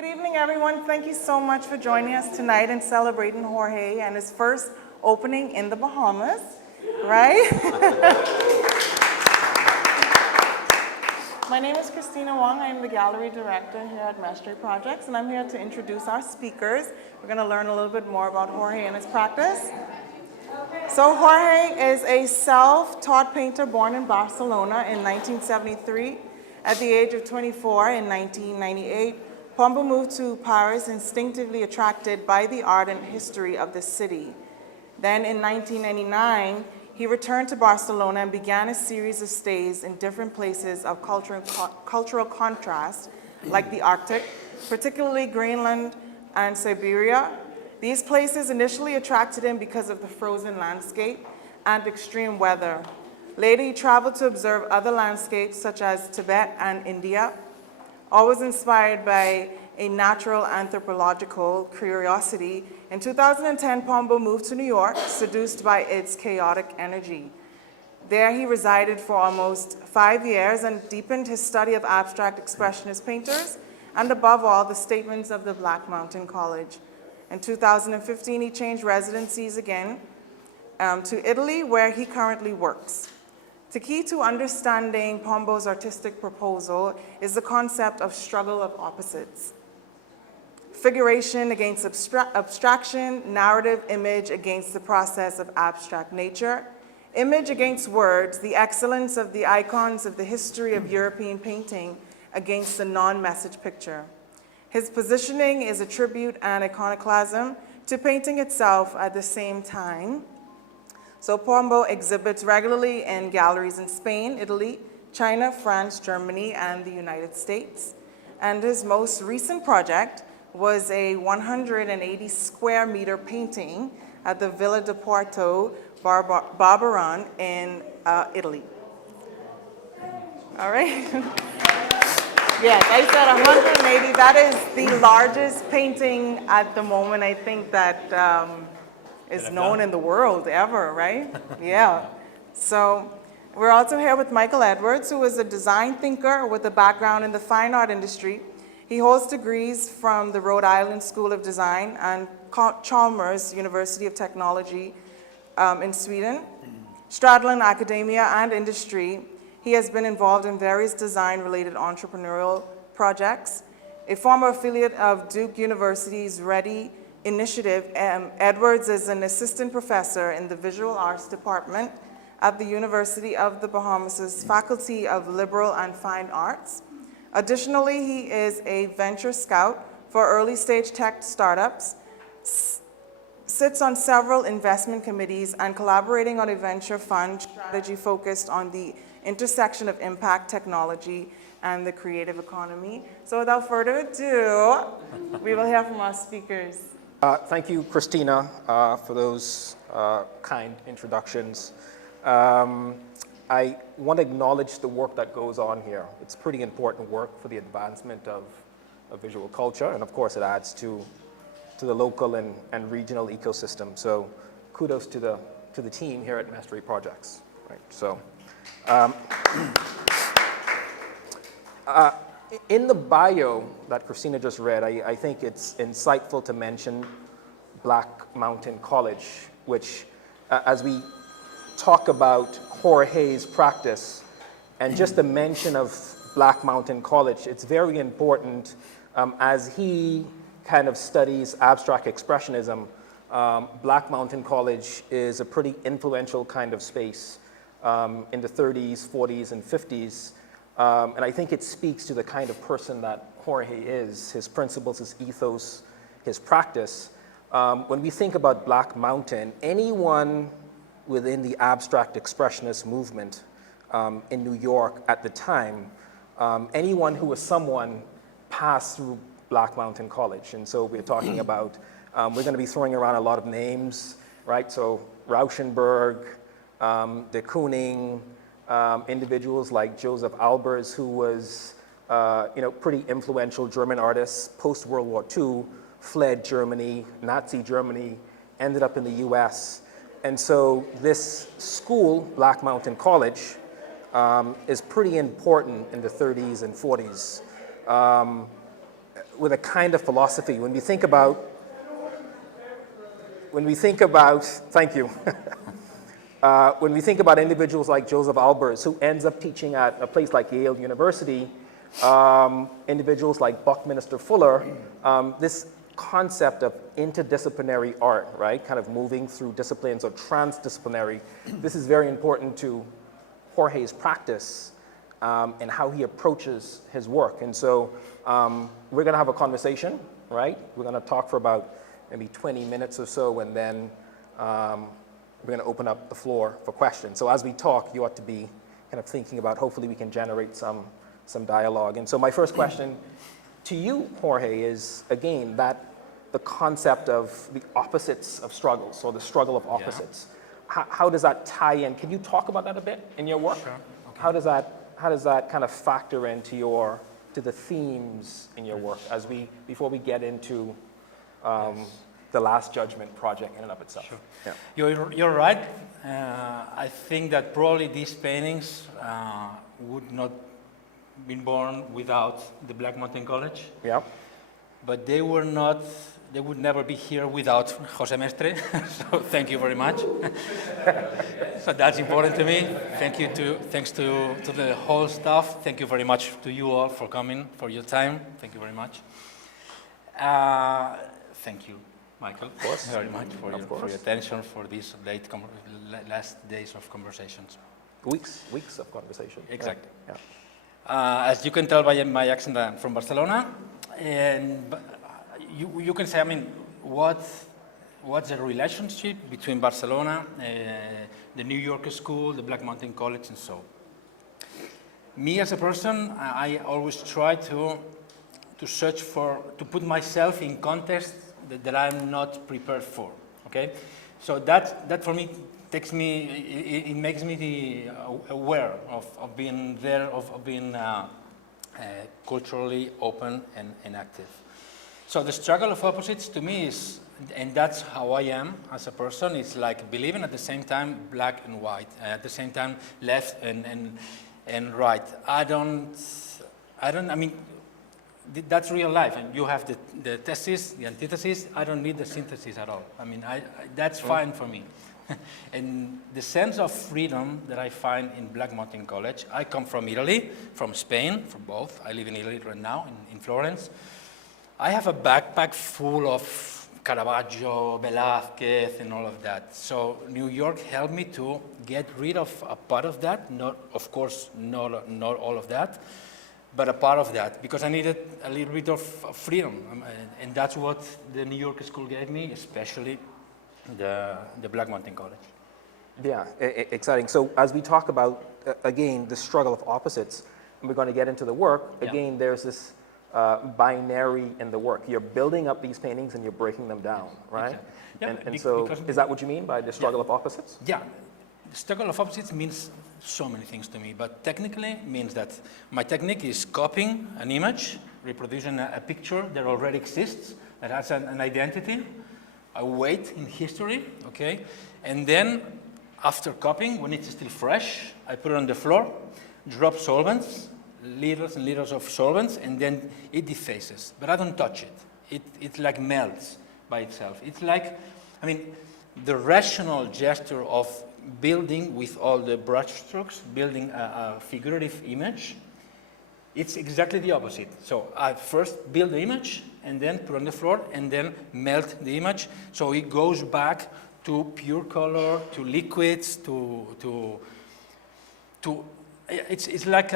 Good evening, everyone. Thank you so much for joining us tonight and celebrating Jorge and his first opening in the Bahamas, right? My name is Christina Wong. I am the gallery director here at Mestre Projects, and I'm here to introduce our speakers. We're going to learn a little bit more about Jorge and his practice. So Jorge is a self-taught painter born in Barcelona in 1973. At the age of 24 in 1998, Pombo moved to Paris, instinctively attracted by the art and history of the city. Then in 1999, he returned to Barcelona and began a series of stays in different places of cultural contrast, like the Arctic, particularly Greenland and Siberia. These places initially attracted him because of the frozen landscape and extreme weather. Later, he traveled to observe other landscapes such as Tibet and India, always inspired by a natural anthropological curiosity. In 2010, Pombo moved to New York, seduced by its chaotic energy. There he resided for almost 5 years and deepened his study of abstract expressionist painters, and above all, the statements of the Black Mountain College. In 2015, he changed residencies again to Italy, where he currently works. The key to understanding Pombo's artistic proposal is the concept of struggle of opposites. Figuration against abstraction, narrative image against the process of abstract nature, image against words, the excellence of the icons of the history of European painting against the non-message picture. His positioning is a tribute and iconoclasm to painting itself at the same time. So Pombo exhibits regularly in galleries in Spain, Italy, China, France, Germany, and the United States. And his most recent project was a 180 square meter painting at the Villa de Porto Barberon in Italy. All right. Yes, I said 180. That is the largest painting at the moment, I think, that is known in the world ever, right? Yeah. So we're also here with Michael Edwards, who is a design thinker with a background in the fine art industry. He holds degrees from the Rhode Island School of Design and Chalmers University of Technology in Sweden, straddling academia and industry. He has been involved in various design-related entrepreneurial projects. A former affiliate of Duke University's READY initiative, Edwards is an assistant professor in the Visual Arts Department at the University of the Bahamas' Faculty of Liberal and Fine Arts. Additionally, he is a venture scout for early-stage tech startups, sits on several investment committees, and collaborating on a venture fund strategy focused on the intersection of impact technology and the creative economy. So without further ado, we will hear from our speakers. Thank you, Christina, for those kind introductions. I want to acknowledge the work that goes on here. It's pretty important work for the advancement of visual culture, and of course it adds to the local and regional ecosystem. So kudos to the team here at Mestre Projects. Right. So in the bio that Christina just read, I think it's insightful to mention Black Mountain College, which as we talk about Jorge's practice and just the mention of Black Mountain College, it's very important as he kind of studies abstract expressionism. Black Mountain College is a pretty influential kind of space in the 30s, 40s, and 50s. And I think it speaks to the kind of person that Jorge is, his principles, his ethos, his practice. When we think about Black Mountain, anyone within the abstract expressionist movement in New York at the time, anyone who was someone passed through Black Mountain College. And so we're talking about, we're going to be throwing around a lot of names, right? So Rauschenberg, de Kooning, individuals like Joseph Albers, who was pretty influential German artist, post-World War II, fled Germany, Nazi Germany, ended up in the US. And so this school, Black Mountain College, is pretty important in the 30s and 40s. with a kind of philosophy. When we think about, thank you. When we think about individuals like Joseph Albers, who ends up teaching at a place like Yale University, individuals like Buckminster Fuller, this concept of interdisciplinary art, right? Kind of moving through disciplines or transdisciplinary. This is very important to Jorge's practice and how he approaches his work. And so we're going to have a conversation, right? We're going to talk for about maybe 20 minutes or so, and then we're going to open up the floor for questions. So as we talk, you ought to be kind of thinking about, hopefully we can generate some dialogue. And so my first question to you, Jorge, is, again, that the concept of the opposites of struggles, or the struggle of opposites. Yeah. How does that tie in? Can you talk about that a bit in your work? Sure. Okay. How does that kind of factor into to the themes in your work before we get into the Last Judgment project in and of itself? Sure. Yeah. You're right. I think that probably these paintings would not been born without the Black Mountain College. Yeah. But they would never be here without Jose Mestre. So thank you very much. So that's important to me. Thanks to the whole staff. Thank you very much to you all for coming, for your time. Thank you very much. Thank you, Michael, of course, very much for your attention for these last days of conversations. Weeks of conversation. Exactly. Yeah. As you can tell by my accent, I'm from Barcelona, and you can say, I mean, what's the relationship between Barcelona, the New York School, the Black Mountain College, and so? Me as a person, I always try to search to put myself in context that I'm not prepared for. Okay, so that for me it makes me aware of being there, of being culturally open and active. So the struggle of opposites to me is, and that's how I am as a person, it's like believing at the same time black and white, at the same time left and right. I mean, that's real life, and you have the thesis, the antithesis. I don't need the synthesis at all. I mean, that's fine for me. And the sense of freedom that I find in Black Mountain College, I come from Italy, from Spain, from both. I live in Italy right now, in Florence. I have a backpack full of Caravaggio, Velázquez, and all of that. So New York helped me to get rid of a part of that, not all of that, but a part of that, because I needed a little bit of freedom. And that's what the New York School gave me, especially the Black Mountain College. Yeah, exciting. So as we talk about, again, the struggle of opposites, and we're going to get into the work, again, there's this binary in the work. You're building up these paintings and you're breaking them down, right? Exactly. Yeah, and so is that what you mean by the struggle of opposites? Yeah, the struggle of opposites means so many things to me, but technically means that my technique is copying an image, reproducing a picture that already exists, that has an identity, a weight in history, okay? And then after copying, when it's still fresh, I put it on the floor, drop solvents, liters and liters of solvents, and then it defaces. But I don't touch it. It like melts by itself. It's like, I mean, the rational gesture of building with all the brush strokes, building a figurative image, it's exactly the opposite. So I first build the image, and then put on the floor, and then melt the image. So it goes back to pure color, to liquids, it's like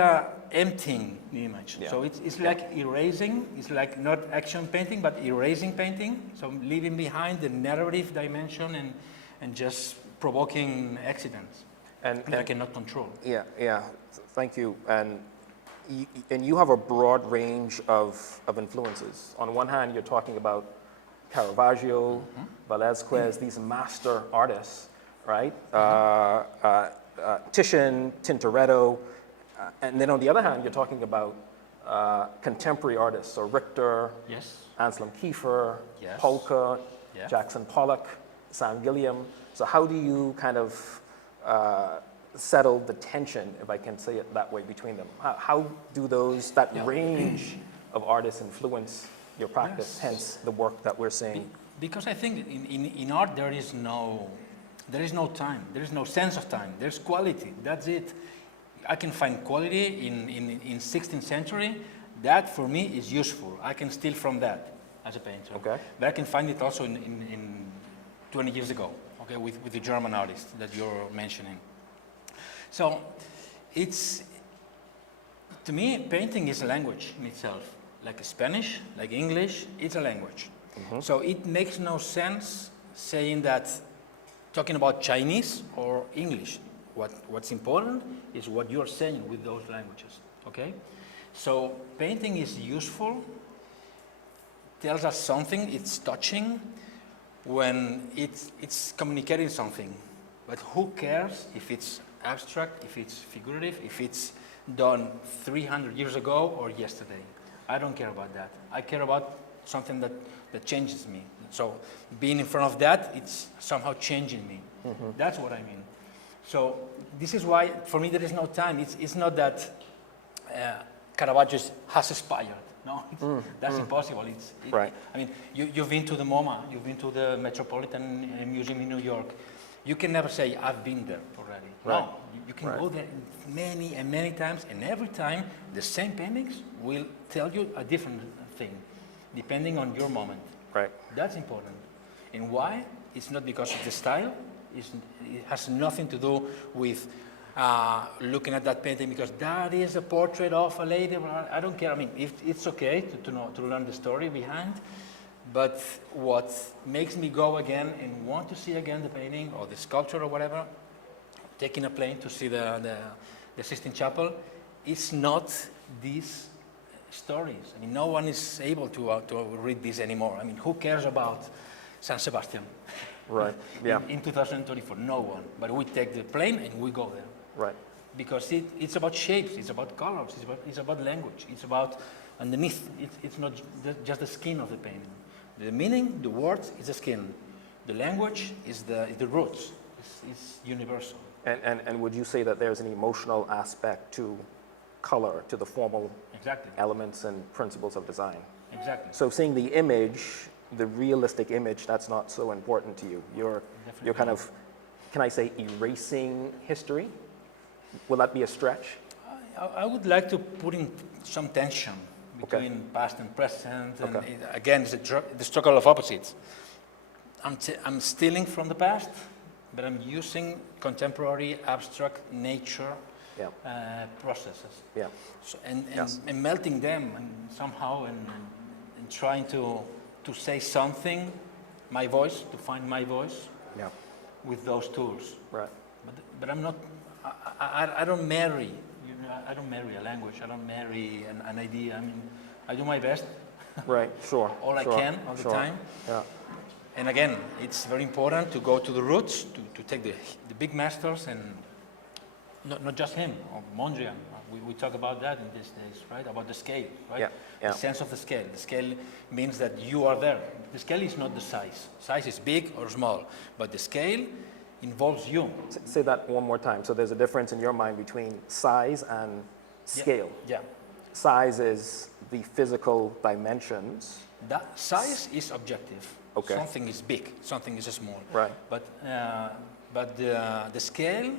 emptying the image. Yeah. So it's like erasing. It's like not action painting, but erasing painting. So leaving behind the narrative dimension and just provoking accidents that I cannot control. Yeah. Thank you. And you have a broad range of influences. On one hand, you're talking about Caravaggio, Velázquez, these master artists, right? Titian, Tintoretto, and then on the other hand, you're talking about contemporary artists, so Richter, Anselm Kiefer, Polka, Jackson Pollock, Sam Gilliam. So how do you kind of settle the tension, if I can say it that way, between them? How do that range of artists influence your practice, Yes. hence the work that we're seeing. Because I think in art there is no time, there is no sense of time, there's quality, that's it. I can find quality in 16th century, that for me is useful. I can steal from that as a painter. Okay. But I can find it also in 20 years ago, okay, with the German artist that you're mentioning. So to me, painting is a language in itself. Like Spanish, like English, it's a language. So it makes no sense saying that, talking about Chinese or English. What's important is what you're saying with those languages, okay? So painting is useful, tells us something, it's touching, when it's communicating something. But who cares if it's abstract, if it's figurative, if it's done 300 years ago or yesterday? I don't care about that. I care about something that changes me. So being in front of that, it's somehow changing me. That's what I mean. So this is why, for me, there is no time. It's not that Caravaggio has expired. No, that's impossible. Right. I mean, you've been to the MoMA, you've been to the Metropolitan Museum in New York. You can never say, I've been there already. Right. No, you can go there many and many times, and every time the same paintings will tell you a different thing, depending on your moment. Right. That's important. And why? It's not because of the style. It has nothing to do with looking at that painting because that is a portrait of a lady. I don't care. I mean, it's okay to learn the story behind, but what makes me go again and want to see again the painting or the sculpture or whatever, taking a plane to see the Sistine Chapel, it's not these stories. I mean, no one is able to read this anymore. I mean, who cares about San Sebastian? Right. Yeah. In 2024, no one. But we take the plane and we go there. Right. Because it's about shapes, it's about colors, it's about language, it's about underneath. It's not just the skin of the painting. The meaning, the words, is the skin. The language is the roots. It's universal. And would you say that there's an emotional aspect to color, to the formal Exactly. elements and principles of design? Exactly. So seeing the image, the realistic image, that's not so important to you. You're kind of, can I say, erasing history? Will that be a stretch? I would like to put in some tension between past and present. And again, it's the struggle of opposites. I'm stealing from the past, but I'm using contemporary abstract nature processes. Yeah. So, and melting them and somehow and trying to say something, my voice, to find my voice with those tools. Right. But I'm not, I don't marry, I don't marry a language, I don't marry an idea. I mean, I do my best. Right, sure. All I can, all the time. Yeah. And again, it's very important to go to the roots, to take the big masters and not just him, or Mondrian. We talk about that in these days, right? About the scale, right? Yeah. The sense of the scale. The scale means that you are there. The scale is not the size. Size is big or small, but the scale involves you. Say that one more time. So there's a difference in your mind between size and scale. Yeah. Size is the physical dimensions. That size is objective. Okay. Something is big, something is small. Right. But the scale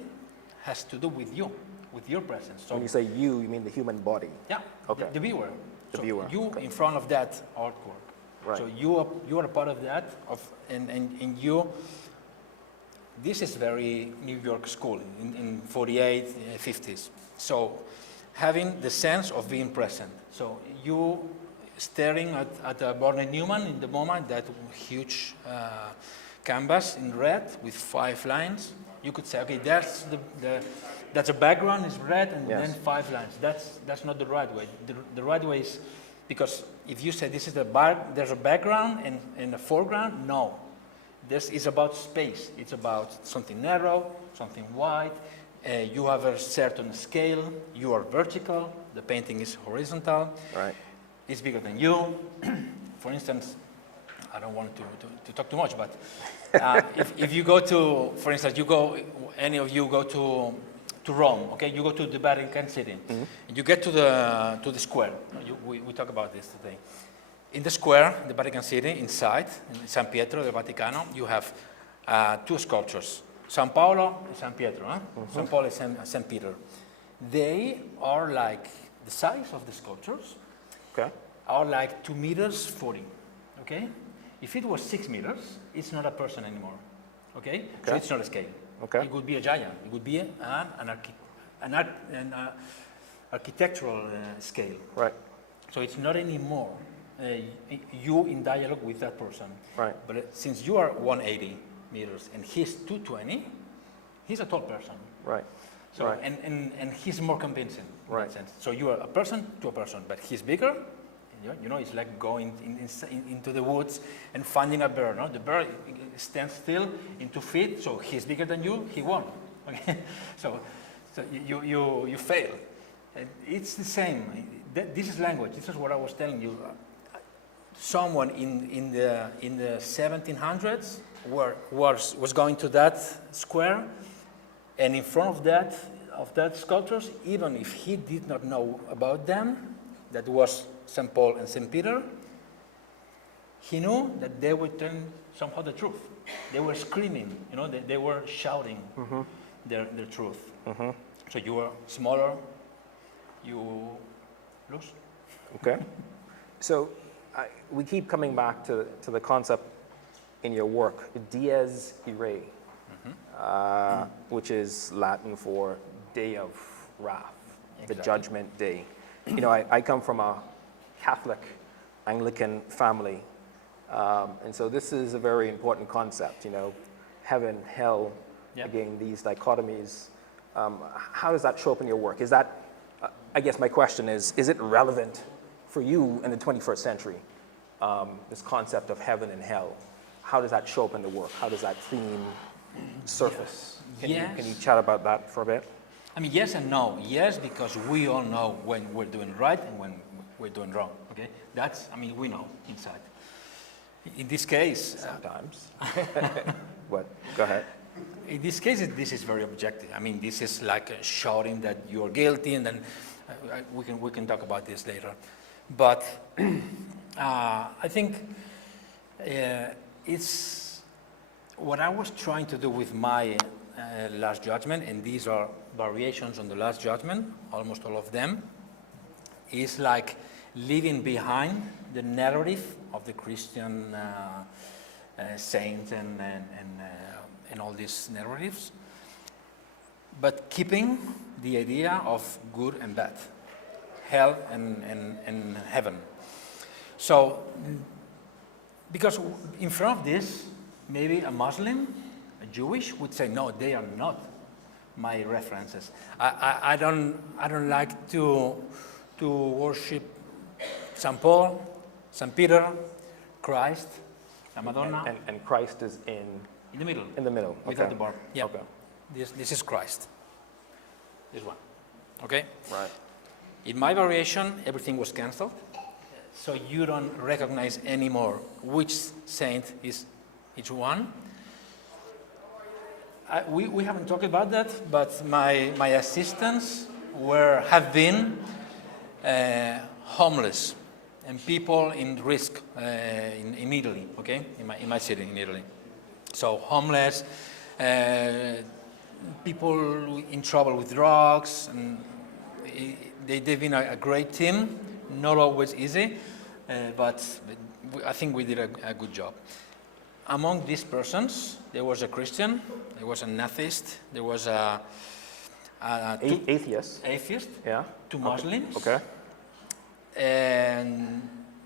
has to do with you, with your presence. So When you say you mean the human body. yeah, Okay. the viewer. The So viewer, you okay. in front of that artwork. Right. So you are a part of that, and you. This is very New York school in 48, 50s. So having the sense of being present. So you staring at Barnett Newman in the moment, that huge canvas in red with 5 lines. You could say, okay, that's a background is red and Yes. then 5 lines. That's not the right way. The right way is, because if you say this is there's a background and a foreground, no. This is about space. It's about something narrow, something wide. You have a certain scale. You are vertical. The painting is horizontal. Right. It's bigger than you. For instance, I don't want to talk too much, but if you go to, for instance, any of you go to Rome, okay? You go to the Vatican City, and you get to the square. We talk about this today. in the square, the Vatican City, inside, in San Pietro del Vaticano, you have two sculptures, San Paolo and San Pietro, huh? San Paul and St. Peter. They are like, the size of the sculptures Okay. are like 2 meters 40, okay? If it was 6 meters, it's not a person anymore, okay? So Okay. it's not a scale. Okay. It would be a giant. It would be an architectural scale. Right. So it's not anymore you in dialogue with that person. Right. But since you are 180 meters and he's 220, he's a tall person. Right. So Right. and he's more convincing in Right. that sense. So you are a person to a person, but he's bigger. You know, it's like going into the woods and finding a bird. No, the bird stands still in 2 feet, so he's bigger than you. He won. Okay, so you fail. And it's the same. This is language. This is what I was telling you. Someone in the 1700s was going to that square, and in front of that sculptures, even if he did not know about them, that was St. Paul and St. Peter, he knew that they would tell somehow the truth. They were screaming, you know, they were shouting their truth. So you were smaller, you lose. Okay. So we keep coming back to the concept in your work, dies irae, which is Latin for day of wrath, the Exactly. judgment day. You know, I come from a Catholic Anglican family, and so this is a very important concept, you know, heaven, hell, Yep. again, these dichotomies. How does that show up in your work? Is that, I guess my question is it relevant for you in the 21st century, this concept of heaven and hell? How does that show up in the work? How does that theme surface? Can you chat about that for a bit? I mean, yes and no. Yes, because we all know when we're doing right and when we're doing wrong, okay? That's, I mean, we know inside. In this case... Sometimes. What? Go ahead. In this case, this is very objective. I mean, this is like shouting that you're guilty, and then we can talk about this later. But I think it's what I was trying to do with my Last Judgment, and these are variations on the Last Judgment, almost all of them, is like leaving behind the narrative of the Christian saints and all these narratives, but keeping the idea of good and bad, hell and heaven. So, because in front of this, maybe a Muslim, a Jewish would say, no, they are not my references. I don't like to worship St. Paul, St. Peter, Christ, the Madonna. And Christ is in In the middle. In the middle. Without Okay. the bar. Yeah. Okay. This is Christ. This one. Okay? Right. In my variation, everything was cancelled. So you don't recognize anymore which saint is each one. We haven't talked about that, but my assistants have been homeless and people in risk in Italy, okay? In my city in Italy. So homeless, people in trouble with drugs, and they've been a great team, not always easy, but I think we did a good job. Among these persons, there was a Christian, there was an atheist, there was Atheist. atheist, Yeah. two Muslims, Okay.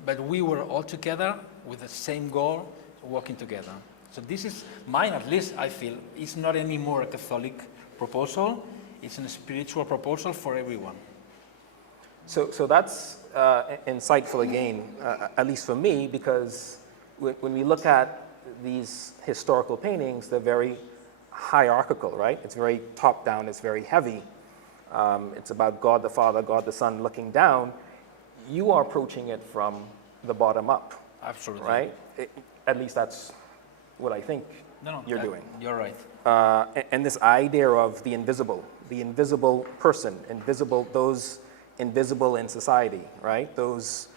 but we were all together with the same goal, working together. So this is mine, at least I feel, it's not anymore a Catholic proposal, it's a spiritual proposal for everyone. So that's insightful again, at least for me, because when we look at these historical paintings, they're very hierarchical, right? It's very top down, it's very heavy. It's about God the Father, God the Son looking down. You are approaching it from the bottom up, Absolutely. right? At least that's what I think No, you're doing. You're right. And this idea of the invisible person, those invisible in society, right? Those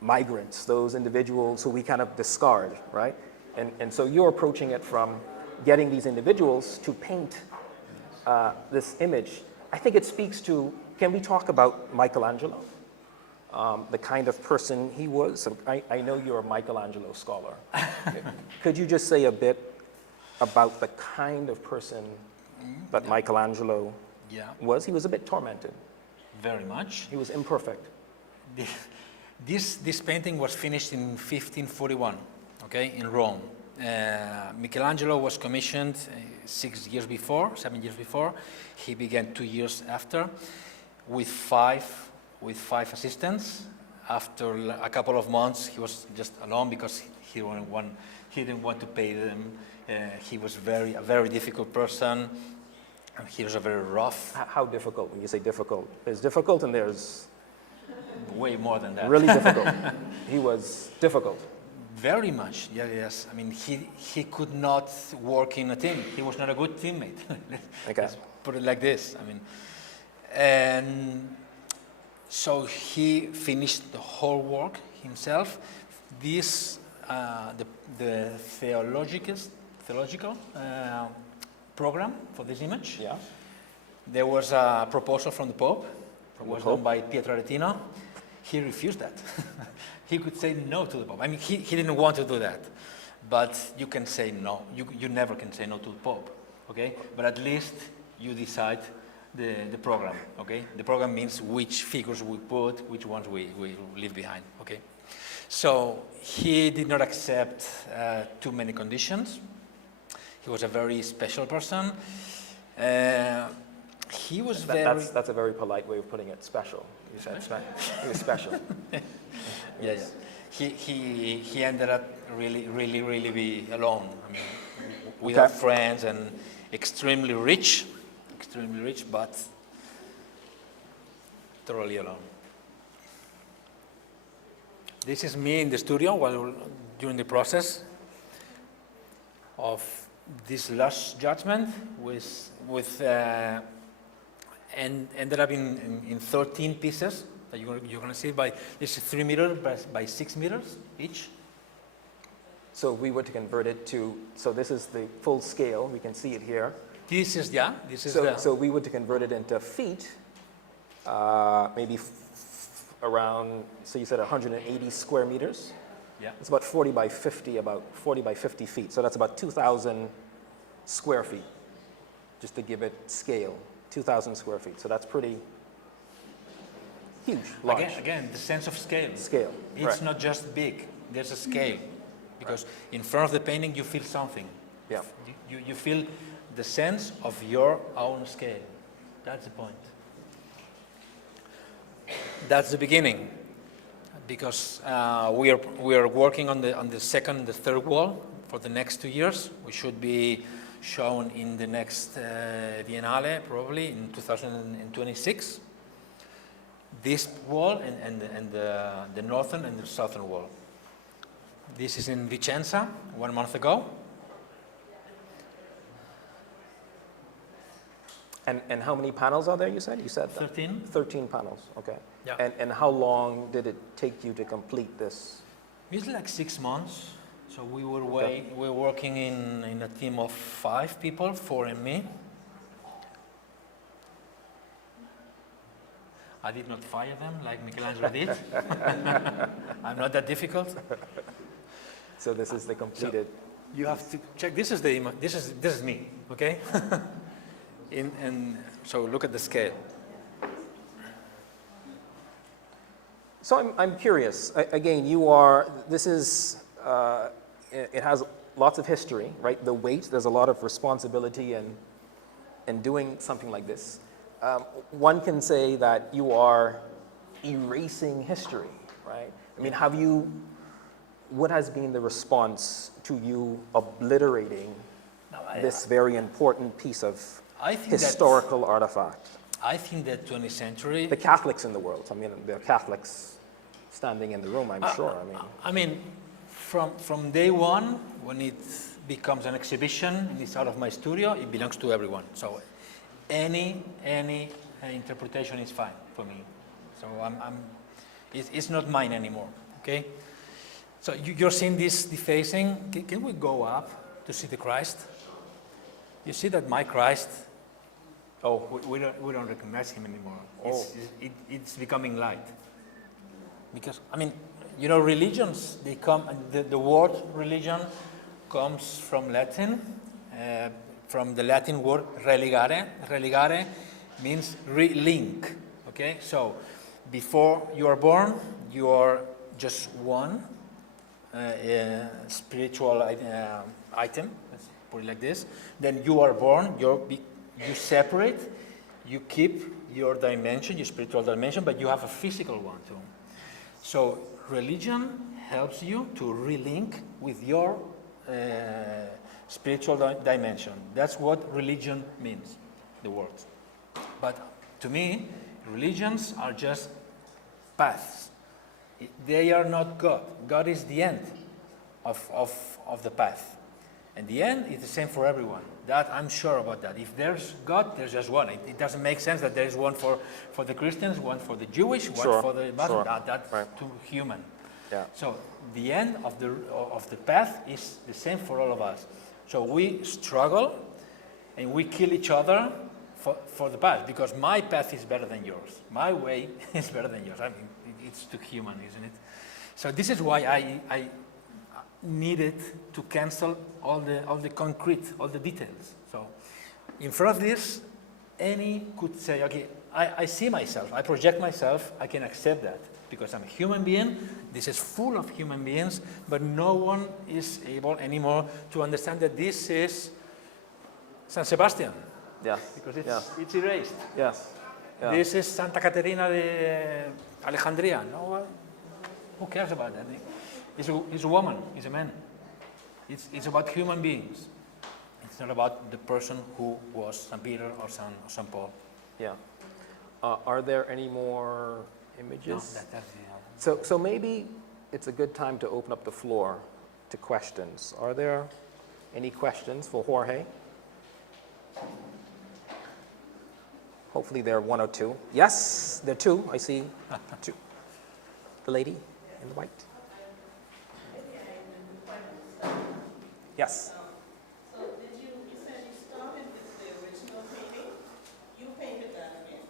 migrants, those individuals who we kind of discard, right? And so you're approaching it from getting these individuals to paint this image. I think it speaks to, can we talk about Michelangelo? The kind of person he was. So I know you're a Michelangelo scholar. Could you just say a bit about the kind of person that Michelangelo was? He was a bit tormented. Very much. He was imperfect. This painting was finished in 1541, okay, in Rome. Michelangelo was commissioned 7 years before. He began 2 years after, with five assistants. After a couple of months, he was just alone because he didn't want to pay them. He was a very difficult person, and he was a very rough. How difficult? When you say difficult, there's difficult and there's way more than that. really difficult. He was difficult. Very much, yes. I mean, he could not work in a team. He was not a good teammate. Okay. Let's put it like this. I mean, and so he finished the whole work himself. This, the theological program for this image. Yeah. There was a proposal from the Pope. It was done by Pietro Aretino. He refused that. He could say no to the Pope. I mean, he didn't want to do that. But you can say no. You never can say no to the Pope, okay? But at least you decide the program, okay? The program means which figures we put, which ones we leave behind, okay? So he did not accept too many conditions. He was a very special person. He was That's a very polite way of putting it. Special. You said he was special. Yeah. He ended up really be alone. I mean, without friends and extremely rich, but thoroughly alone. This is me in the studio during the process of this Last Judgment and ended up in 13 pieces that you're going to see. This is 3 meters by 6 meters each. So we were to convert it to, so this is the full scale, we can see it here. So we were to convert it into feet, maybe around, so you said 180 square meters? Yeah. It's about 40 by 50 feet. So that's about 2,000 square feet, just to give it scale, 2,000 square feet. So that's pretty huge, large. Again, the sense of scale. Scale, It's right. not just big, there's a scale. Because in front of the painting, you feel something. Yeah. You feel the sense of your own scale. That's the point. That's the beginning. Because we are working on the second, the third wall for the next 2 years. We should be shown in the next Biennale, probably in 2026. This wall and the northern and the southern wall. This is in Vicenza 1 month ago. And how many panels are there, you said? You said 13. 13 panels, okay. Yeah. And how long did it take you to complete this? It's like 6 months. So we were working in a team of 5 people, 4 and me. I did not fire them like Michelangelo did. I'm not that difficult. So this is the completed. You have to check. This is the image. This is me. Okay. So look at the scale. So I'm curious. Again, this is, it has lots of history, right? The weight, there's a lot of responsibility in doing something like this. One can say that you are erasing history, right? I mean, what has been the response to you obliterating this very important piece of historical artifact? I think that 20th century. The Catholics in the world. I mean, there are Catholics standing in the room, I'm sure. I mean, from day one, when it becomes an exhibition and it's out of my studio, it belongs to everyone. So any interpretation is fine for me. So it's not mine anymore. Okay? So you're seeing this defacing. Can we go up to see the Christ? You see that my Christ, we don't recognize him anymore. It's becoming light. Because, I mean, you know, religions, they come, the word religion comes from Latin, from the Latin word religare. Religare means relink, okay? So before you are born, you are just one spiritual item, let's put it like this. Then you are born, you separate, you keep your dimension, your spiritual dimension, but you have a physical one too. So religion helps you to relink with your spiritual dimension. That's what religion means, the word. But to me, religions are just paths. They are not God. God is the end of the path. And the end is the same for everyone. That I'm sure about that. If there's God, there's just one. It doesn't make sense that there is one for the Christians, one for the Jewish, one for the Muslim. That's right. Too human. Yeah. So the end of the path is the same for all of us. So we struggle and we kill each other for the path, because my path is better than yours. My way is better than yours. I mean, it's too human, isn't it? So this is why I needed to cancel all the concrete, all the details. So in front of this, any could say, okay, I see myself, I project myself, I can accept that because I'm a human being. This is full of human beings, but no one is able anymore to understand that this is San Sebastian. Yes. Because it's erased. Yes. Yeah. This is Santa Caterina de Alejandria. No, who cares about that? It's a woman, it's a man. It's about human beings. It's not about the person who was St. Peter or St. Paul. Yeah. Are there any more images? No, that's the other. So maybe it's a good time to open up the floor to questions. Are there any questions for Jorge? Hopefully there are one or two. Yes, there are two. I see two. The lady in the white. Yes. So you said you started with the original painting. You painted that again.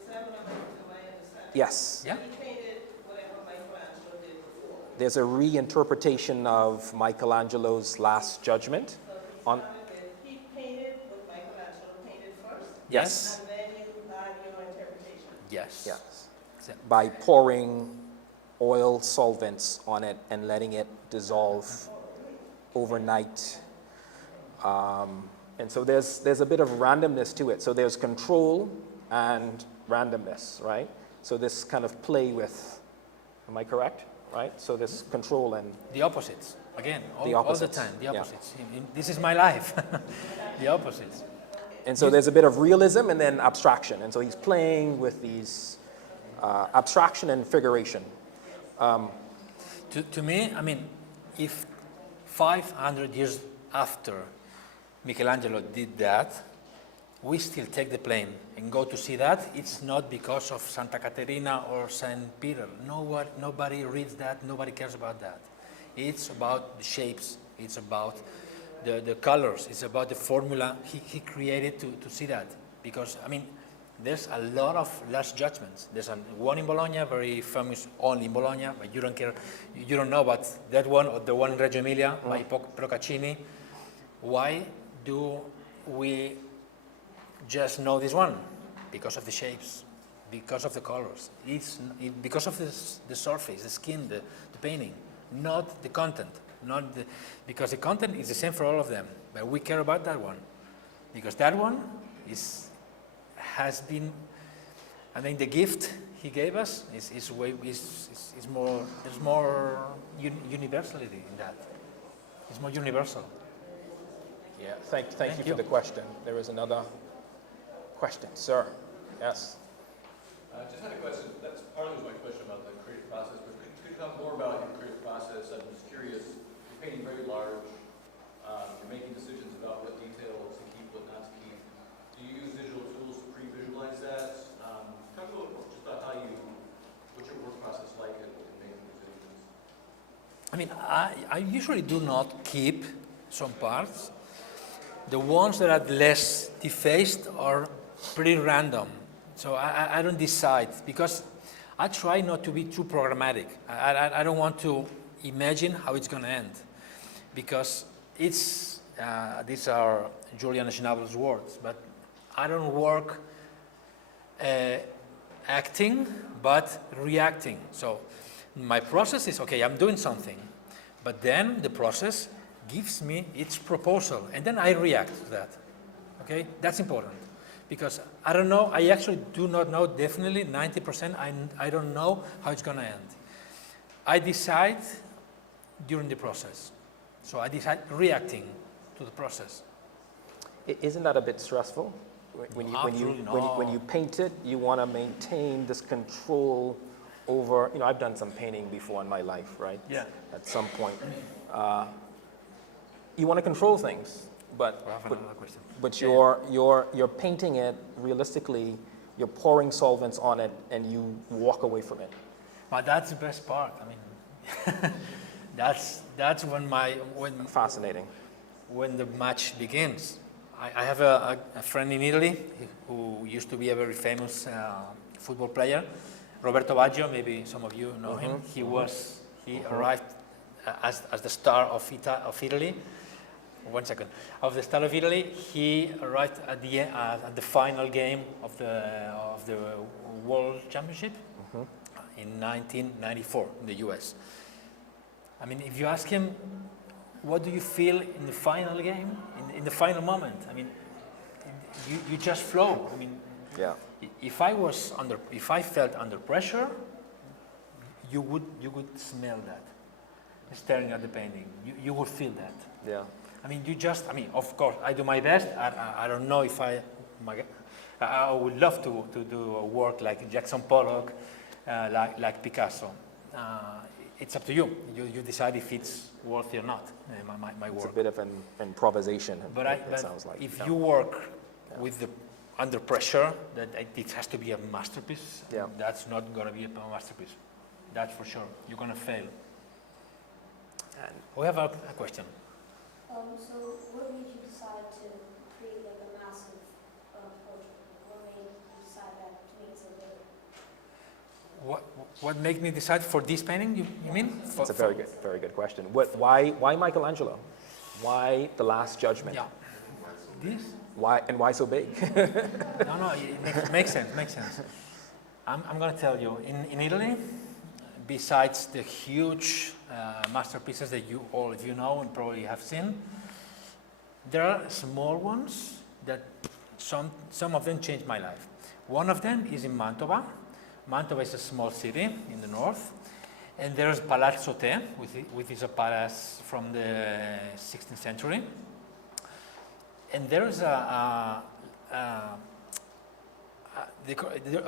Is that what I understand? Yes. Yeah. He painted whatever Michelangelo did before. There's a reinterpretation of Michelangelo's Last Judgment. He painted what Michelangelo painted first. Yes. And then you add your interpretation. Yes. Yes. By pouring oil solvents on it and letting it dissolve overnight. And so there's a bit of randomness to it. So there's control and randomness, right? So this kind of play with, am I correct? Right? So this control and... The opposites. Again, all the time, the opposites. Yeah. This is my life. The opposites. And so there's a bit of realism and then abstraction. And so he's playing with these abstraction and figuration. To me, I mean, if 500 years after Michelangelo did that, we still take the plane and go to see that, it's not because of Santa Caterina or St. Peter. Nobody reads that, nobody cares about that. It's about the shapes, it's about the colors, it's about the formula he created to see that. Because, I mean, there's a lot of Last Judgments. There's one in Bologna, very famous, only in Bologna, but you don't care, you don't know about that one or the one in Reggio Emilia by Procaccini. Why do we just know this one? Because of the shapes, because of the colors. Because of the surface, the skin, the painting, not the content. Because the content is the same for all of them, but we care about that one. Because that one has been, I think the gift he gave us is more, there's more universality in that. It's more universal. Yeah, thank you for the question. There is another question, sir. Yes. I just had a question. That's partly was my question about the creative process, but could you talk more about your creative process? I'm just curious. You're painting very large. You're making decisions about what details to keep, what not to keep. Do you use visual tools to pre-visualize that? Talk a little just about what's your work process like in making decisions. I mean, I usually do not keep some parts. The ones that are less defaced are pretty random. So I don't decide because I try not to be too programmatic. I don't want to imagine how it's going to end because it's, these are Julian Schnabel's words, but I don't work acting, but reacting. So my process is, okay, I'm doing something, but then the process gives me its proposal, and then I react to that. Okay, that's important, because I don't know, I actually do not know, definitely 90%, I don't know how it's gonna end. I decide during the process. So I decide reacting to the process. Isn't that a bit stressful? Absolutely When you paint it, you want to maintain this control over, I've done some painting before in my life, right? Yeah. At some point. You want to control things, but you're painting it realistically, you're pouring solvents on it, and you walk away from it. But that's the best part. I mean, that's when Fascinating. when the match begins. I have a friend in Italy who used to be a very famous football player, Roberto Baggio. Maybe some of you know him. He arrived as the star of Italy. 1 second. Of the star of Italy, he arrived at the final game of the World Championship in 1994 in the U.S. I mean, if you ask him, what do you feel in the final game, in the final moment? I mean, you just flow. I mean, Yeah. if I felt under pressure, you would smell that. Staring at the painting, you would feel that. Yeah. I mean, of course, I do my best. I don't know if I would love to do a work like Jackson Pollock, like Picasso. It's up to you. You decide if it's worthy or not, my work. It's a bit of an improvisation, But it sounds like. if you work with under pressure, that it has to be a masterpiece. Yeah. That's not going to be a masterpiece. That's for sure. You're going to fail. And We have a question. So what made you decide to create like a massive project? What made you decide that to make it so big? What made me decide for this painting? You mean? it's a very good question. Why Michelangelo? Why The Last Judgment? Yeah. This? Why so big? No, it makes sense. Makes sense. I'm going to tell you. In Italy, besides the huge masterpieces that all of you know and probably have seen, there are small ones that some of them changed my life. One of them is in Mantova. Mantova is a small city in the north, and there's Palazzo Te, which is a palace from the 16th century. And there's a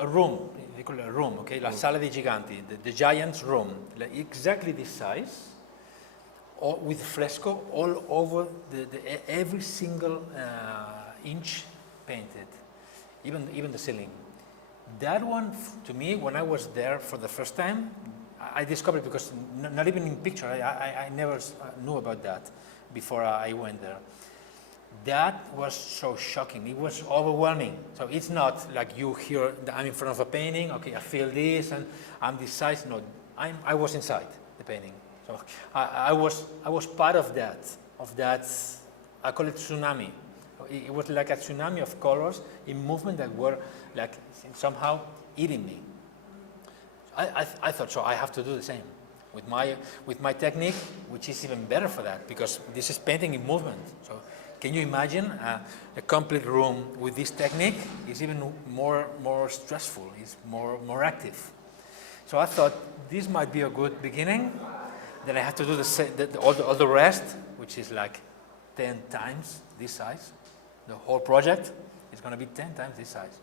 room, they call it a room, okay? La Sala dei Giganti, the giant's room, like exactly this size, with fresco all over every single inch painted, even the ceiling. That one, to me, when I was there for the first time, I discovered, because not even in picture, I never knew about that before I went there. That was so shocking. It was overwhelming. So it's not like you hear, I'm in front of a painting, okay, I feel this, and I'm this size. No, I was inside the painting. So I was part of that, I call it tsunami. It was like a tsunami of colors in movement that were like somehow eating me. I thought, so I have to do the same with my technique, which is even better for that, because this is painting in movement. So can you imagine a complete room with this technique? Is even more stressful. It's more active. So I thought this might be a good beginning. Then I have to do all the rest, which is like 10 times this size. The whole project is going to be 10 times this size.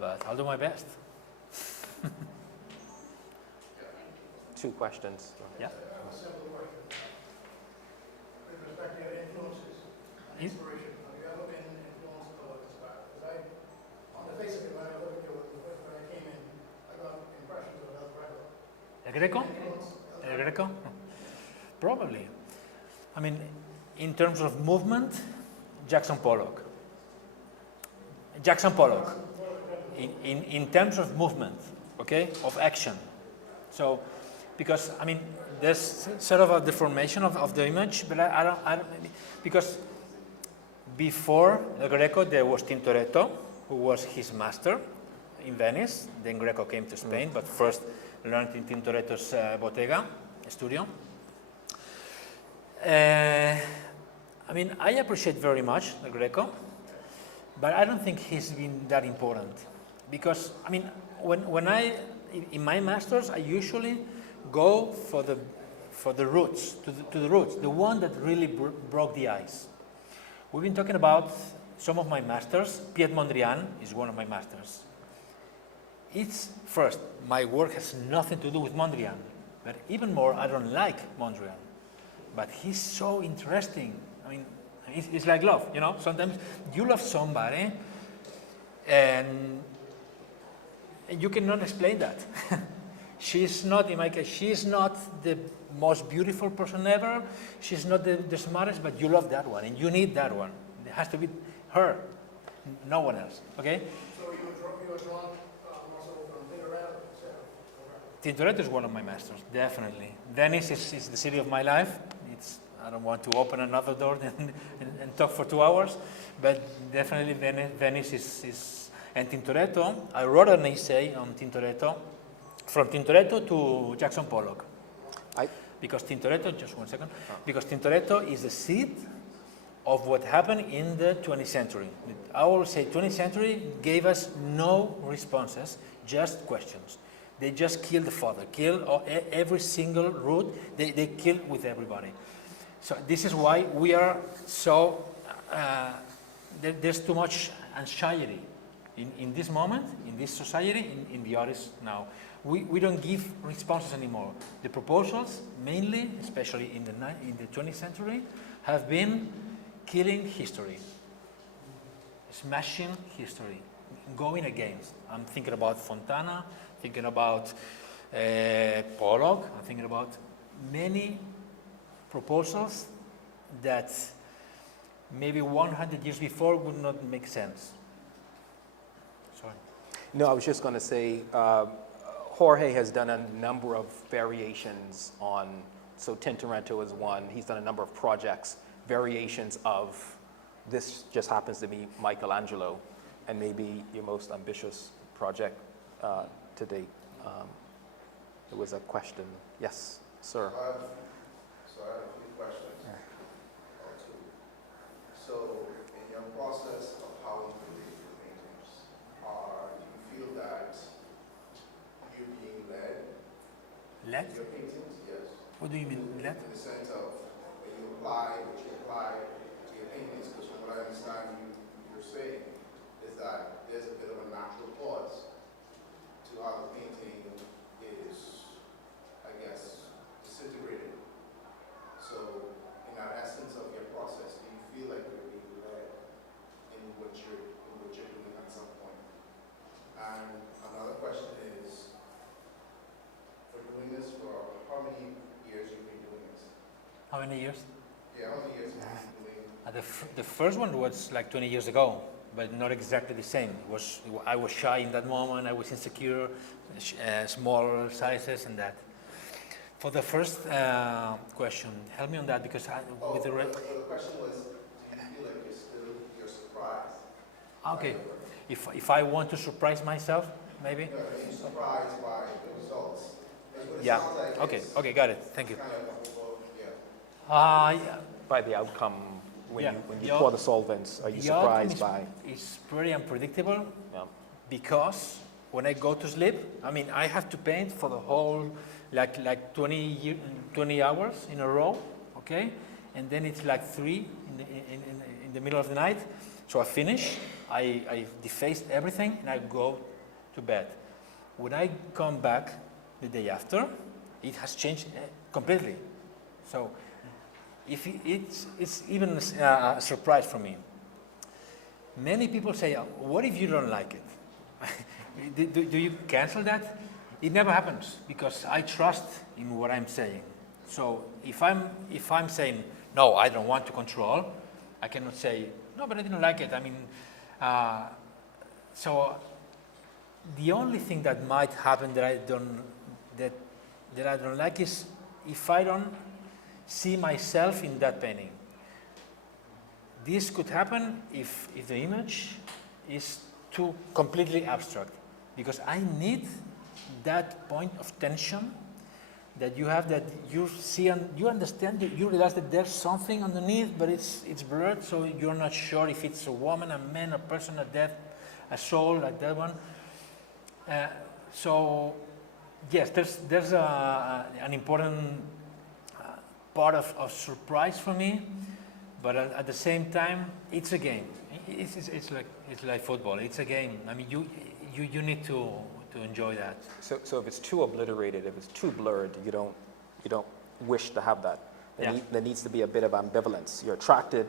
But I'll do my best. 2 questions. Yeah. With respect to your influences and inspiration, have you ever been influenced by this style? Because on the face of it, when I look at you, when I came in, I got impressions of El Greco. El Greco? El Greco? Probably. I mean, in terms of movement, Jackson Pollock. Jackson Pollock. In terms of movement, okay, of action. So, because, I mean, there's sort of a deformation of the image, but I don't, because before the Greco, there was Tintoretto, who was his master in Venice. Then Greco came to Spain, but first learned in Tintoretto's bottega, studio. I mean, I appreciate very much the Greco, but I don't think he's been that important. Because, I mean, when in my masters, I usually go for the roots, to the roots, the one that really broke the ice. We've been talking about some of my masters. Piet Mondrian is one of my masters. It's, first, my work has nothing to do with Mondrian, but even more, I don't like Mondrian. But he's so interesting. I mean, it's like love, you know? Sometimes you love somebody, and you cannot explain that. She's not, in my case, she's not the most beautiful person ever. She's not the smartest, but you love that one, and you need that one. It has to be her, no one else, okay? So you were drawn more so from Tintoretto itself? Tintoretto is one of my masters, definitely. Venice is the city of my life. I don't want to open another door and talk for 2 hours, but definitely Venice is, and Tintoretto, I wrote an essay on Tintoretto, from Tintoretto to Jackson Pollock. Because Tintoretto, just 1 second, because Tintoretto is the seed of what happened in the 20th century. I always say 20th century gave us no responses, just questions. They just killed the father, killed every single root, they killed with everybody. So this is why we are so, there's too much anxiety in this moment, in this society, in the artists now. We don't give responses anymore. The proposals, mainly, especially in the 20th century, have been killing history, smashing history, going against. I'm thinking about Fontana, thinking about Pollock, I'm thinking about many proposals that maybe 100 years before would not make sense. Sorry. No, I was just going to say, Jorge has done a number of variations on, so Tintoretto is one. He's done a number of projects, variations of, this just happens to be Michelangelo, and maybe your most ambitious project to date. There was a question. Yes, sir. So I have a few questions, or two. So in your process of how you create your paintings, do you feel that you're being led Led? in your paintings? Yes. What do you mean, led? In the sense of when you apply what you apply to your paintings, because from what I understand you're saying is that there's a bit of a natural pause to how the painting is, I guess, disintegrated. So, in that essence of your process, do you feel like you're being led in what you're doing at some point? And another question is, for doing this for how many years you've been doing this? How many years? Yeah, how many years have you been doing? The first one was like 20 years ago, but not exactly the same. I was shy in that moment, I was insecure, small sizes and that. For the first question, help me on that because with the the question was, do you feel like you're surprised? okay, if I want to surprise myself, maybe. No, are you surprised by the results? That's what it Yeah. sounds like Okay. it's Okay. Got it. Thank you. kind of, yeah. Yeah. By the outcome, when Yeah. you pour the solvents, are you The outcome surprised by? It's pretty unpredictable Yeah. because when I go to sleep, I mean, I have to paint for the whole, like 20 hours in a row, okay? And then it's like 3 in the middle of the night. So I finish, I defaced everything, and I go to bed. When I come back the day after, it has changed completely. So it's even a surprise for me. Many people say, what if you don't like it? do you cancel that? It never happens because I trust in what I'm saying. So if I'm saying, no, I don't want to control, I cannot say, no, but I didn't like it. I mean, so the only thing that might happen that I don't like is if I don't see myself in that painting. This could happen if the image is too completely abstract, because I need that point of tension that you have, that you see and you understand, that you realize that there's something underneath, but it's blurred, so you're not sure if it's a woman, a man, a person, a death, a soul, like that one. So yes, there's an important part of surprise for me, but at the same time, it's a game. It's like football. It's a game. I mean, you need to enjoy that. So if it's too obliterated, if it's too blurred, you don't wish to have that. There needs to be a bit of ambivalence. You're attracted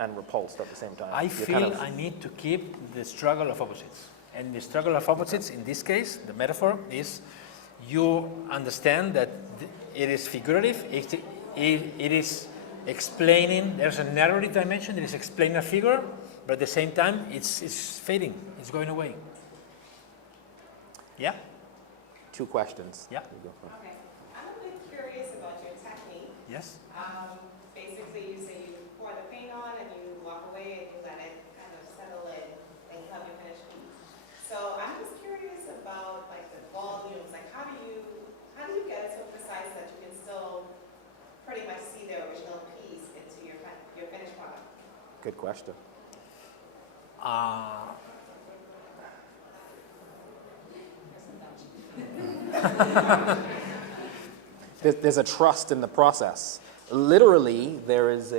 and repulsed at the same time. I feel I need to keep the struggle of opposites. And the struggle of opposites, in this case, the metaphor is, you understand that it is figurative, it is explaining, there's a narrative dimension that is explaining a figure, but at the same time, it's fading, it's going away. Yeah? 2 questions. Yeah. Okay, I'm a bit curious about your technique. Yes? Basically, you say you pour the paint on and you walk away and you let it kind of settle in and you have your finished piece. So I'm just curious about like the volumes, like how do you get it so precise that you can still pretty much see the original piece into your finished product? Good question. There's a trust in the process. Literally, there is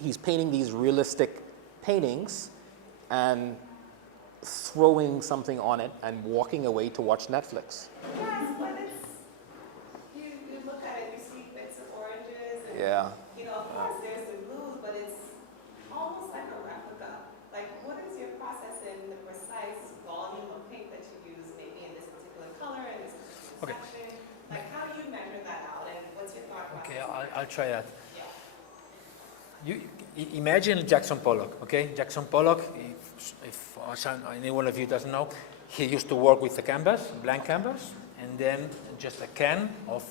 he's painting these realistic paintings and throwing something on it and walking away to watch Netflix. Yes, but you look at it, you see bits of oranges and Yeah. of course there's the blues, but it's almost like a replica. Like, what is your process in the precise volume of paint that you use, maybe in this particular color, in this particular section? Like, how do you measure that out, and what's your thought process? Okay, I'll try that. Yeah. You imagine Jackson Pollock, okay? Jackson Pollock, if any one of you doesn't know, he used to work with a canvas, blank canvas, and then just a can of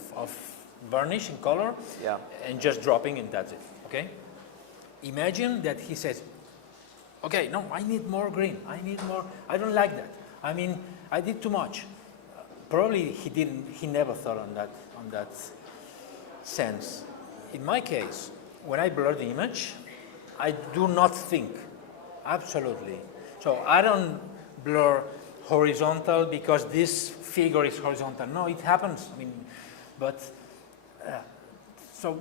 varnish in color, Yeah. and just dropping, and that's it, okay? Imagine that he says, okay, no, I need more green, I need more, I don't like that. I mean, I did too much. Probably he never thought on that sense. In my case, when I blur the image, I do not think, absolutely. So I don't blur horizontal because this figure is horizontal. No, it happens. I mean, but so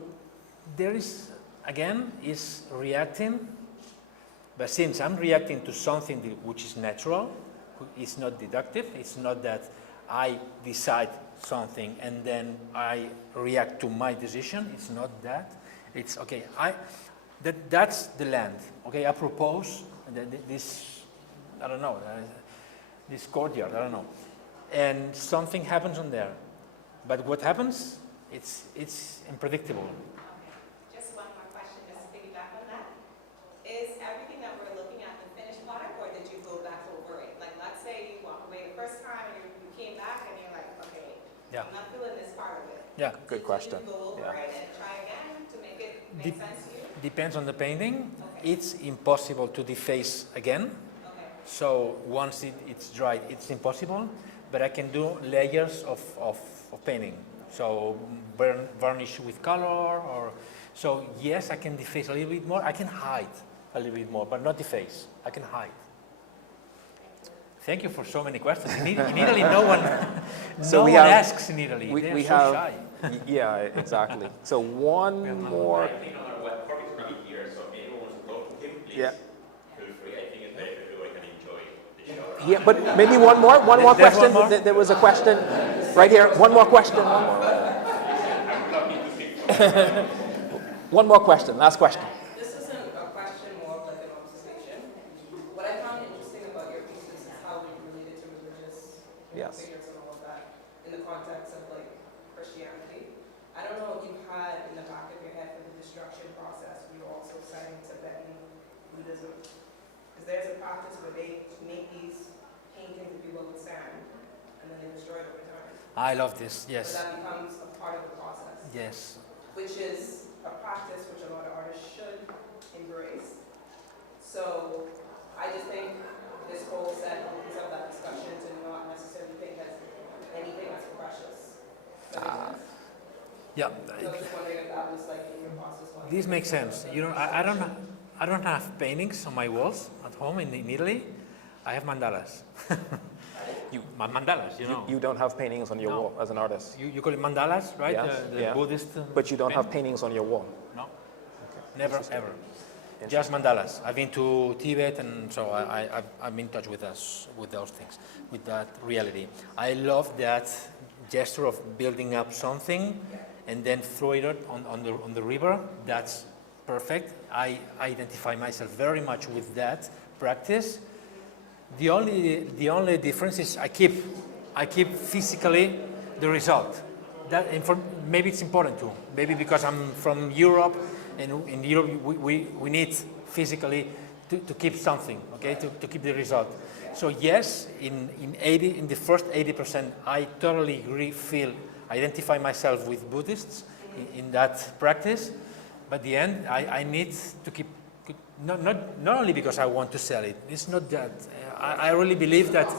there is, again, is reacting. But since I'm reacting to something which is natural, it's not deductive, it's not that I decide something and then I react to my decision. It's not that. It's okay. That's the land. Okay, I propose this. I don't know. This courtyard. I don't know. And something happens on there. But what happens? It's unpredictable. Okay. Just one more question, just to piggyback on that. Is everything that we're looking at the finished product, or did you go back over it? Like, let's say you walk away the first time and you came back and you're like, okay, Yeah. I'm not feeling this part of it. Yeah. Good question. Did you go over Yeah. it and try again to make it make sense to you? Depends on the painting. Okay. It's impossible to deface again. Okay. So once it's dried, it's impossible. But I can do layers of painting. So varnish with color, or so yes, I can deface a little bit more. I can hide a little bit more, but not deface. I can hide. Thank you for so many questions. In Italy, no one asks in Italy. They're so shy. Yeah, exactly. So one more. I think our web card is really here, so if anyone wants to talk to him, please Yeah. feel free. I think it's better if everyone can enjoy the show. Yeah, but maybe one more There's question. one more? There was a question right here. One more question. One more. I would love you to speak. One more question. Last question. This isn't a question, more of like an observation. What I found interesting about your pieces is how they related to religious Yes. figures and all of that in the context of like Christianity. I don't Buddhism. Because there's a practice where they make these paintings, if you will, with sand, and then they destroy it over time. I love this, So yes. that becomes a part of the process. Yes. Which is a practice which a lot of artists should embrace. So I just think this whole set opens up that discussion to not necessarily think as anything as precious. Does that make sense? Yeah. So I was just wondering if that was like in your process. This makes sense. You know, I don't have paintings on my walls at home in Italy. I have mandalas. Mandalas, you know. You don't have paintings on your No. wall as an artist, You call it mandalas, right? Yes, The yeah. Buddhist. but you don't have painting. paintings on your wall. No. Never, ever. Just mandalas. I've been to Tibet, and so I'm in touch with those things, with that reality. I love that gesture of building up something and then throwing it on the river. That's perfect. I identify myself very much with that practice. The only difference is I keep physically the result. Maybe it's important too. Maybe because I'm from Europe, and in Europe we need physically to keep something, okay, to keep the result. So yes, in the first 80%, I totally identify myself with Buddhists in that practice. But the end, I need to keep. Not only because I want to sell it. It's not that. I really believe that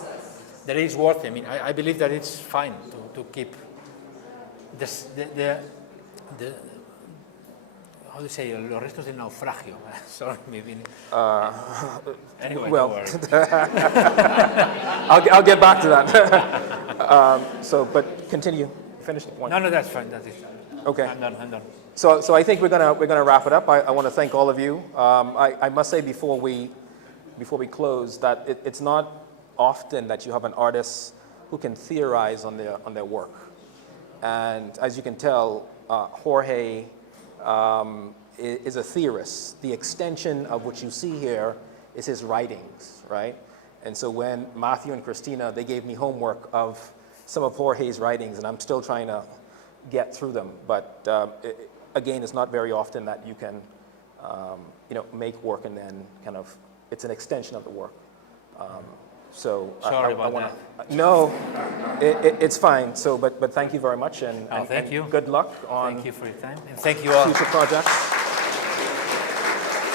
it is worth it. I mean, I believe that it's fine to keep this, the how do you say, los restos del naufragio. Sorry, maybe. Anyway, Well, don't worry. I'll get back to that. But continue. Finish the point. No, that's fine. That is. Okay. I'm done. So I think we're gonna wrap it up. I want to thank all of you. I must say before we close that it's not often that you have an artist who can theorize on their work. And as you can tell, Jorge is a theorist. The extension of what you see here is his writings, right? And so when Matthew and Christina, they gave me homework of some of Jorge's writings, and I'm still trying to get through them. But again, it's not very often that you can, make work and then kind of, it's an extension of the work. So Sorry I about wanna, that. No, it's fine. So, but thank you very much, and Thank you. Good luck on Thank you for your time, and thank you all. future projects.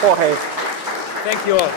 Jorge. Thank you all.